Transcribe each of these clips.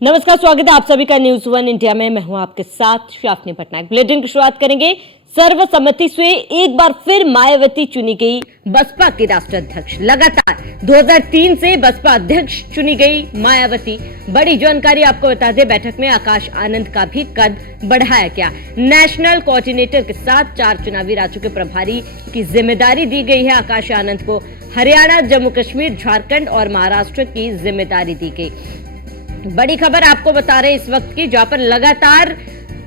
नमस्कार, स्वागत है आप सभी का न्यूज वन इंडिया में। मैं हूं आपके साथ शाफनी पटनायक। बुलेटिन की शुरुआत करेंगे। सर्वसम्मति से एक बार फिर मायावती चुनी गई बसपा की राष्ट्रीय अध्यक्ष। लगातार 2003 से बसपा अध्यक्ष चुनी गई मायावती। बड़ी जानकारी आपको बता दें, बैठक में आकाश आनंद का भी कद बढ़ाया गया। नेशनल कोऑर्डिनेटर के साथ 4 चुनावी राज्यों के प्रभारी की जिम्मेदारी दी गई है। आकाश आनंद को हरियाणा, जम्मू कश्मीर, झारखंड और महाराष्ट्र की जिम्मेदारी दी गई। बड़ी खबर आपको बता रहे इस वक्त की, जहां पर लगातार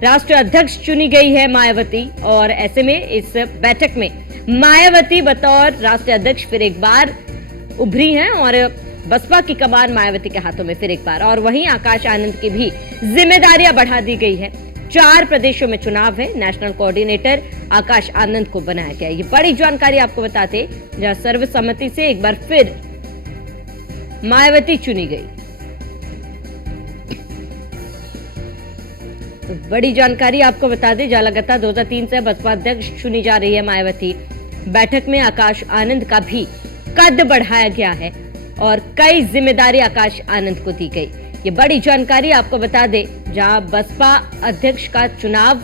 राष्ट्रीय अध्यक्ष चुनी गई है मायावती, और ऐसे में इस बैठक में मायावती बतौर राष्ट्रीय अध्यक्ष फिर एक बार उभरी हैं और बसपा की कमान मायावती के हाथों में फिर एक बार। और वहीं आकाश आनंद की भी जिम्मेदारियां बढ़ा दी गई है। 4 प्रदेशों में चुनाव है। नेशनल कोऑर्डिनेटर आकाश आनंद को बनाया गया। ये बड़ी जानकारी आपको बताते, जहां सर्वसम्मति से एक बार फिर मायावती चुनी गई। तो बड़ी जानकारी आपको बता दें, जहां लगातार 2003 से बसपा अध्यक्ष चुनी जा रही है मायावती। बैठक में आकाश आनंद का भी कद बढ़ाया गया है और कई जिम्मेदारी आकाश आनंद को दी गई। ये बड़ी जानकारी आपको बता दें, जहां बसपा अध्यक्ष का चुनाव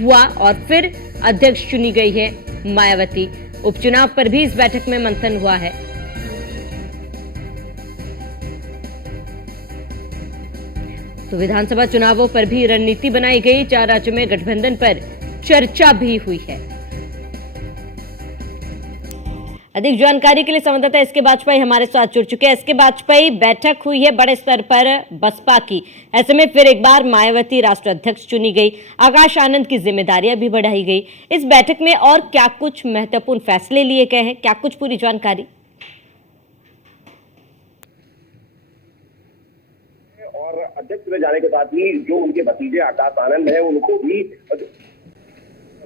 हुआ और फिर अध्यक्ष चुनी गई है मायावती। उपचुनाव पर भी इस बैठक में मंथन हुआ है। तो विधानसभा चुनावों पर भी रणनीति बनाई गई। 4 राज्यों में गठबंधन पर चर्चा भी हुई है। अधिक जानकारी के लिए संवाददाता एसके बाजपेयी हमारे साथ जुड़ चुके हैं। एसके बाजपेयी, बैठक हुई है बड़े स्तर पर बसपा की, ऐसे में फिर एक बार मायावती राष्ट्रीय अध्यक्ष चुनी गई। आकाश आनंद की जिम्मेदारियां भी बढ़ाई गई। इस बैठक में और क्या कुछ महत्वपूर्ण फैसले लिए गए हैं, क्या कुछ पूरी जानकारी? और अध्यक्ष चुने जाने के बाद ही जो उनके भतीजे आकाश आनंद हैं, उनको भी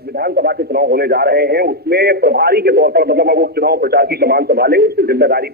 विधानसभा के चुनाव होने जा रहे हैं, उसमें प्रभारी के तौर पर, मतलब वो चुनाव प्रचार की कमान संभालेंगे, उसकी जिम्मेदारी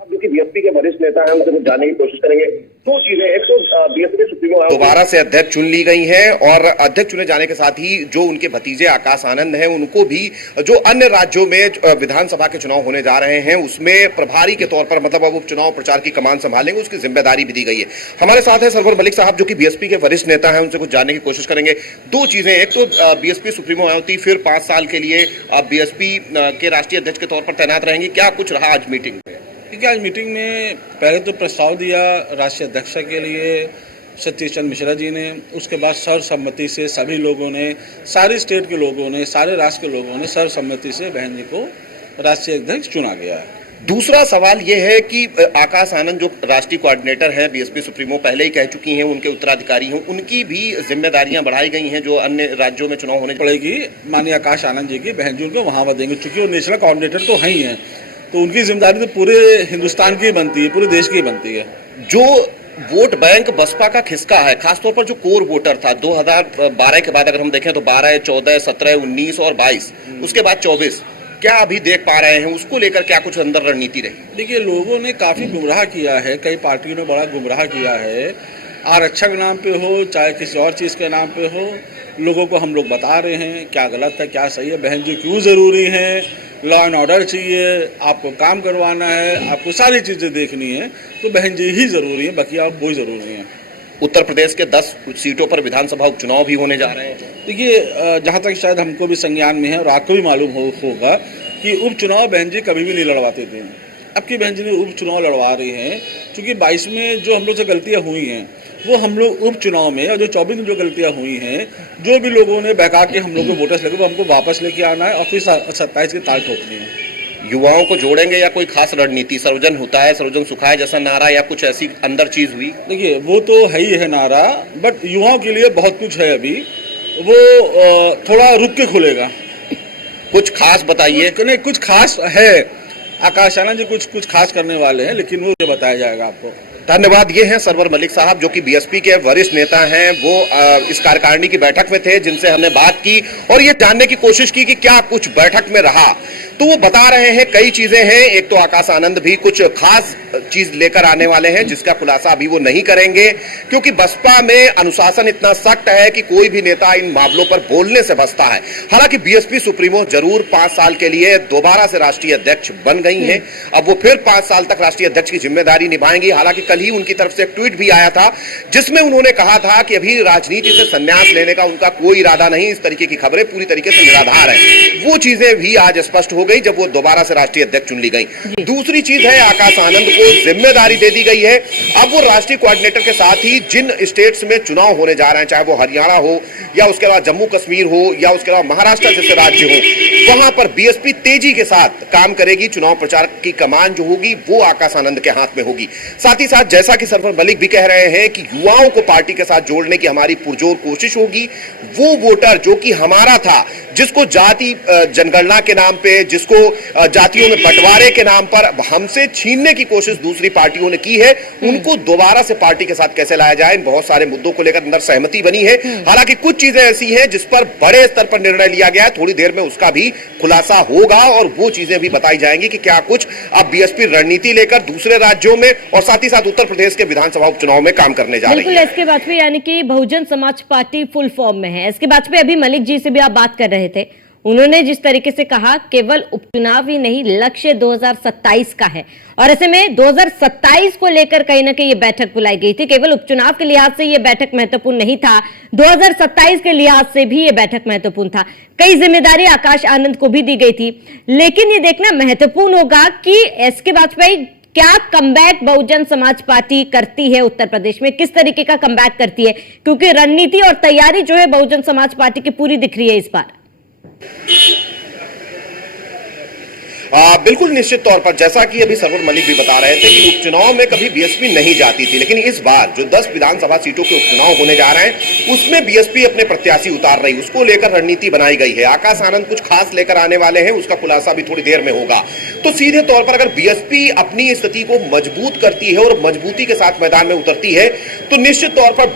जो कि बीएसपी के वरिष्ठ नेता हैं, उनसे कुछ जानने की कोशिश करेंगे। 2 चीजें, एक तो बीएसपी सुप्रीमो दोबारा से अध्यक्ष चुन ली गई हैं और अध्यक्ष चुने जाने के साथ ही जो उनके भतीजे आकाश आनंद हैं, उनको भी जो अन्य राज्यों में विधानसभा के चुनाव होने जा रहे हैं उसमें प्रभारी के तौर पर, मतलब अब चुनाव प्रचार की कमान संभालेंगे, उसकी जिम्मेदारी भी दी गई है। हमारे साथ है सरवर मलिक साहब, जो कि बीएसपी के वरिष्ठ नेता हैं, उनसे कुछ जानने की कोशिश करेंगे। 2 चीजें, एक तो बीएसपी सुप्रीमो मायावती फिर 5 साल के लिए बीएसपी के राष्ट्रीय अध्यक्ष के तौर पर तैनात रहेंगी, क्या कुछ रहा आज मीटिंग में? क्योंकि आज मीटिंग में पहले तो प्रस्ताव दिया राष्ट्रीय अध्यक्ष के लिए सतीश चंद्र मिश्रा जी ने, उसके बाद सर्वसम्मति से सभी लोगों ने, सारे स्टेट के लोगों ने, सारे राष्ट्र के लोगों ने सर्वसम्मति से बहन जी को राष्ट्रीय अध्यक्ष चुना गया है। दूसरा सवाल यह है कि आकाश आनंद जो राष्ट्रीय कोऑर्डिनेटर हैं, बीएसपी सुप्रीमो पहले ही कह चुकी हैं, उनके उत्तराधिकारी हैं, उनकी भी जिम्मेदारियां बढ़ाई गई हैं जो अन्य राज्यों में चुनाव होने पड़ेगी। माननीय आकाश आनंद जी की बहन जी उनको वहां देंगे, चूंकि वो नेशनल कोऑर्डिनेटर तो है ही हैं, तो उनकी जिम्मेदारी तो पूरे हिंदुस्तान की बनती है, पूरे देश की बनती है। जो वोट बैंक बसपा का खिसका है, खासतौर पर जो कोर वोटर था 2012 के बाद, अगर हम देखें तो 12, 14, 17, 19 और 22, उसके बाद 24, क्या अभी देख पा रहे हैं, उसको लेकर क्या कुछ अंदर रणनीति रही? देखिए, लोगों ने काफी गुमराह किया है, कई पार्टियों ने बड़ा गुमराह किया है, आरक्षण के नाम पे हो चाहे किसी और चीज के नाम पे हो। लोगों को हम लोग बता रहे हैं क्या गलत है क्या सही है, बहन जी क्यों जरूरी है, लॉ एंड ऑर्डर चाहिए, आपको काम करवाना है, आपको सारी चीजें देखनी है, तो बहन जी ही जरूरी है, बाकी आप कोई जरूरी नहीं है। उत्तर प्रदेश के 10 सीटों पर विधानसभा उपचुनाव भी होने जा रहे हैं। देखिए, जहाँ तक शायद हमको भी संज्ञान में है और आपको भी मालूम होगा कि उपचुनाव बहन जी कभी भी नहीं लड़वाते थे। अब की बहन जी ने उपचुनाव लड़वा रही हैं, क्योंकि 22 में जो हम लोग से गलतियाँ हुई हैं वो हम लोग उपचुनाव में, और जो 24 में जो गलतियां हुई हैं, जो भी लोगों ने बहका के हम लोग को वोटर्स लगे, वो हमको वापस लेके आना है और फिर 27 की ताल ठोकनी है। युवाओं को जोड़ेंगे या कोई खास रणनीति, सर्वजन होता है सर्वजन सुखाए जैसा नारा, या कुछ ऐसी अंदर चीज हुई? देखिए, वो तो है ही है नारा, बट युवाओं के लिए बहुत कुछ है अभी, वो थोड़ा रुक के खुलेगा। कुछ खास बताइए। नहीं, कुछ खास है, आकाश आनंद जी कुछ खास करने वाले हैं, लेकिन वो बताया जाएगा आपको। धन्यवाद। ये हैं सरवर मलिक साहब, जो कि बीएसपी के वरिष्ठ नेता हैं। वो इस कार्यकारिणी की बैठक में थे, जिनसे हमने बात की और ये जानने की कोशिश की कि क्या कुछ बैठक में रहा। तो वो बता रहे हैं कई चीजें हैं। एक तो आकाश आनंद भी कुछ खास चीज लेकर आने वाले हैं जिसका खुलासा अभी वो नहीं करेंगे, क्योंकि बसपा में अनुशासन इतना सख्त है कि कोई भी नेता इन मामलों पर बोलने से बचता है। हालांकि बीएसपी सुप्रीमो जरूर 5 साल के लिए दोबारा से राष्ट्रीय अध्यक्ष बन गई हैं। अब वो फिर 5 साल तक राष्ट्रीय अध्यक्ष की जिम्मेदारी निभाएंगी। हालांकि कल ही उनकी तरफ से एक ट्वीट भी आया था जिसमें उन्होंने कहा था कि अभी राजनीति से संन्यास लेने का उनका कोई इरादा नहीं, इस तरीके की खबरें पूरी तरीके से निराधार है। वो चीजें भी आज स्पष्ट हो गई जब वो दोबारा से राष्ट्रीय अध्यक्ष चुन ली गई। दूसरी चीज है, आकाश आनंद को जिम्मेदारी दे दी गई है। अब वो राष्ट्रीय कोऑर्डिनेटर के साथ ही जिन स्टेट्स में चुनाव होने जा रहे हैं, चाहे वो हरियाणा हो या उसके बाद जम्मू कश्मीर हो या उसके बाद महाराष्ट्र जैसे राज्य हो, वहां पर बीएसपी तेजी के साथ काम करेगी। चुनाव प्रचार की कमान जो होगी वो आकाश आनंद के हाथ में होगी। साथ ही साथ जैसा कि सरवर मलिक भी कह रहे हैं कि युवाओं को पार्टी के साथ जोड़ने की हमारी पुरजोर कोशिश होगी। वो वोटर जो कि हमारा था, जिसको जाति जनगणना के नाम पे, जिसको जातियों में बंटवारे के नाम पर हमसे छीनने की कोशिश दूसरी पार्टियों ने की है, उनको दोबारा से पार्टी के साथ कैसे लाया जाए, इन बहुत सारे मुद्दों को लेकर अंदर सहमति बनी है। हालांकि कुछ चीजें ऐसी हैं जिस पर बड़े स्तर पर निर्णय लिया गया है, थोड़ी देर में उसका भी खुलासा होगा और वो चीजें भी बताई जाएंगी कि क्या कुछ अब बीएसपी रणनीति लेकर दूसरे राज्यों में और साथ ही साथ उत्तर प्रदेश के विधानसभा उपचुनाव में काम करने जा रही है। बिल्कुल, एसके वाजपेयी यानी कि Bahujan Samaj party full form में है। एसके वाजपेयी अभी मलिक जी से भी आप बात कर रहे थे, उन्होंने जिस तरीके से कहा केवल उपचुनाव ही नहीं, लक्ष्य 2027 का है और ऐसे में 2027 को लेकर कहीं ना कहीं ये बैठक बुलाई गई थी। केवल उपचुनाव के लिहाज से ये बैठक महत्वपूर्ण नहीं था, 2027 के लिहाज से भी ये बैठक महत्वपूर्ण था। कई जिम्मेदारी आकाश आनंद को भी दी गई थी, लेकिन ये देखना महत्वपूर्ण होगा कि एसके वाजपेयी क्या कमबैक बहुजन समाज पार्टी करती है उत्तर प्रदेश में, किस तरीके का कमबैक करती है, क्योंकि रणनीति और तैयारी जो है बहुजन समाज पार्टी की पूरी दिख रही है इस बार। बिल्कुल निश्चित तौर पर जैसा कि अभी सरवर मलिक भी बता रहे थे कि उपचुनाव में कभी बीएसपी नहीं जाती थी, लेकिन इस बार जो 10 विधानसभा सीटों के उपचुनाव होने जा रहे हैं उसमें बीएसपी अपने प्रत्याशी उतार रही, उसको लेकर रणनीति बनाई गई है। आकाश आनंद कुछ खास लेकर आने वाले हैं, उसका खुलासा भी थोड़ी देर में होगा। तो सीधे तौर पर अगर बीएसपी अपनी स्थिति को मजबूत करती है और मजबूती के साथ मैदान में उतरती है तो निश्चित तौर पर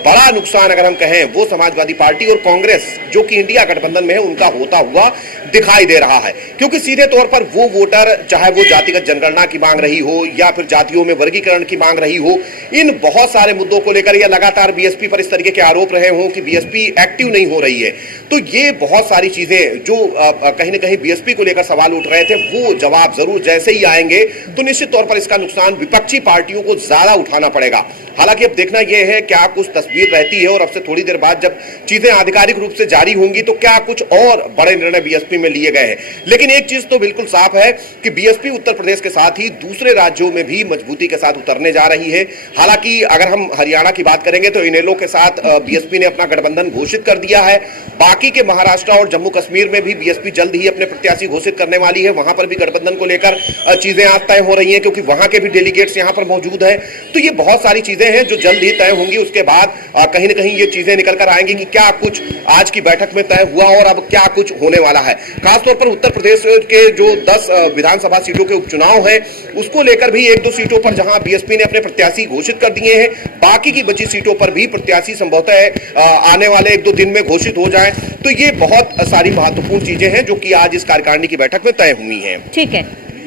बड़ा नुकसान अगर हम कहें वो समाजवादी पार्टी और कांग्रेस जो कि इंडिया गठबंधन में है उनका होता हुआ दिखाई दे रहा है। क्योंकि सीधे तौर पर वो वोटर, चाहे वो जातिगत जनगणना की मांग रही हो या फिर जातियों में वर्गीकरण की मांग रही हो, इन बहुत सारे मुद्दों को लेकर या लगातार बीएसपी पर इस तरीके के आरोप रहे हों कि बीएसपी एक्टिव नहीं हो रही है, तो ये बहुत सारी चीजें जो कहीं ना कहीं बीएसपी को लेकर सवाल उठ रहे थे वो जवाब जरूर जैसे ही आएंगे तो निश्चित तौर पर इसका नुकसान विपक्षी पार्टियों को ज्यादा उठाना पड़ेगा। हालांकि अब देखना यह है क्या कुछ तस्वीर रहती है और अब से थोड़ी देर बाद जब चीजें आधिकारिक रूप से जारी होंगी तो क्या कुछ और बड़े निर्णय बीएसपी में लिए गए हैं। लेकिन एक चीज तो बिल्कुल साफ है कि बीएसपी उत्तर प्रदेश के साथ ही दूसरे राज्यों में भी मजबूती के साथ उतरने जा रही है। हालांकि अगर हम हरियाणा की बात करेंगे तो इनेलो के साथ बीएसपी ने अपना गठबंधन घोषित कर दिया है। बाकी के महाराष्ट्र और जम्मू कश्मीर में भी बीएसपी जल्द ही अपने प्रत्याशी घोषित करने वाली है। वहां पर भी गठबंधन को लेकर चीजें आज तय हो रही हैं क्योंकि वहां के भी डेलीगेट्स यहां पर मौजूद है। तो ये बहुत सारी चीजें हैं जो जल्द ही तय होंगी। उसके बाद कहीं ना कहीं ये चीजें निकल कर आएंगी कि क्या कुछ आज की बैठक में तय हुआ और अब क्या कुछ होने वाला है। खासतौर पर उत्तर प्रदेश के जो 10 विधानसभा सीटों के उपचुनाव है उसको लेकर भी 1-2 सीटों पर जहां बीएसपी ने अपने प्रत्याशी घोषित कर दिए हैं, बाकी की बची सीटों पर भी प्रत्याशी संभवतः आने वाले 1-2 दिन में घोषित हो जाए। तो ये बहुत सारी महत्वपूर्ण चीजें हैं जो कि आज इस कार्यकारिणी की बैठक में तय हुई हैं। ठीक है,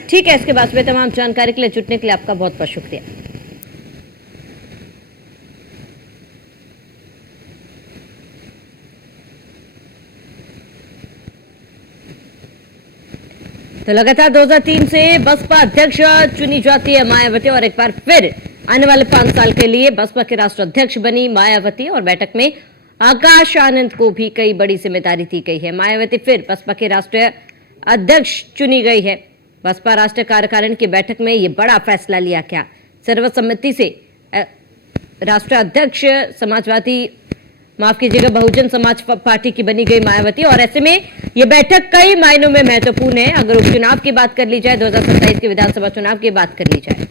ठीक है। इसके बाद में तमाम जानकारी के लिए जुटने के लिए आपका बहुत बहुत शुक्रिया। तो लगातार 2003 से बसपा अध्यक्ष चुनी जाती है मायावती और एक बार फिर आने वाले 5 साल के लिए बसपा के राष्ट्रीय अध्यक्ष बनी मायावती और बैठक में आकाश आनंद को भी कई बड़ी जिम्मेदारी दी गई है। मायावती फिर बसपा के राष्ट्रीय अध्यक्ष चुनी गई है। बसपा राष्ट्रीय कार्यकारिणी की बैठक में यह बड़ा फैसला लिया गया, सर्वसम्मति से राष्ट्रीय अध्यक्ष समाजवादी माफ कीजिएगा बहुजन समाज पार्टी की बनी गई मायावती और ऐसे में यह बैठक कई मायनों में महत्वपूर्ण है। अगर उपचुनाव की बात कर ली जाए, 2027 के विधानसभा चुनाव की बात कर ली जाए,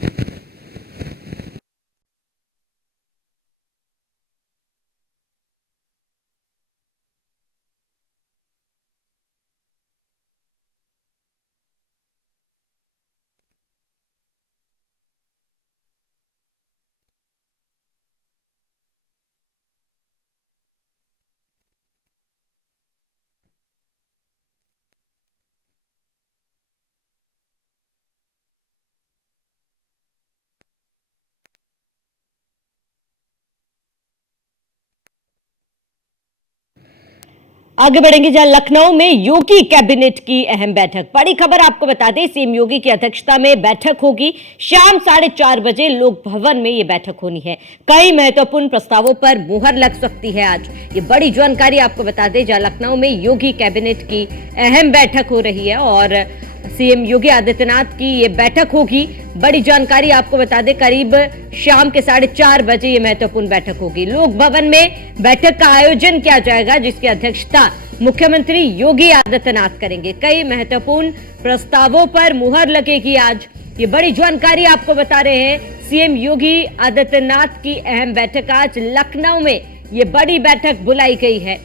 आगे बढ़ेंगे जहां लखनऊ में योगी कैबिनेट की अहम बैठक। बड़ी खबर आपको बता दें, सीएम योगी की अध्यक्षता में बैठक होगी। शाम 4:30 बजे लोक भवन में यह बैठक होनी है। कई महत्वपूर्ण प्रस्तावों पर मुहर लग सकती है आज। ये बड़ी जानकारी आपको बता दें, जहां लखनऊ में योगी कैबिनेट की अहम बैठक हो रही है और सीएम योगी आदित्यनाथ की ये बैठक होगी। बड़ी जानकारी आपको बता दें, करीब शाम के 4:30 बजे ये महत्वपूर्ण बैठक होगी। लोक भवन में बैठक का आयोजन किया जाएगा, जिसकी अध्यक्षता मुख्यमंत्री योगी आदित्यनाथ करेंगे। कई महत्वपूर्ण प्रस्तावों पर मुहर लगेगी आज। ये बड़ी जानकारी आपको बता रहे हैं, सीएम योगी आदित्यनाथ की अहम बैठक आज लखनऊ में ये बड़ी बैठक बुलाई गई है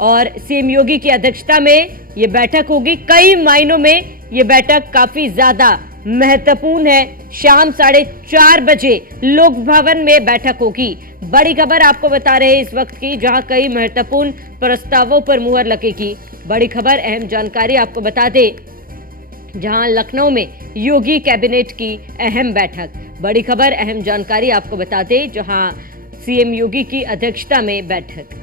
और सीएम योगी की अध्यक्षता में ये बैठक होगी। कई मायनों में ये बैठक काफी ज्यादा महत्वपूर्ण है। शाम 4:30 बजे लोक भवन में बैठक होगी। बड़ी खबर आपको बता रहे हैं इस वक्त की, जहां कई महत्वपूर्ण प्रस्तावों पर मुहर लगेगी। बड़ी खबर, अहम जानकारी आपको बता दें, जहां लखनऊ में योगी कैबिनेट की अहम बैठक। बड़ी खबर, अहम जानकारी आपको बता दें, जहां सीएम योगी की अध्यक्षता में बैठक।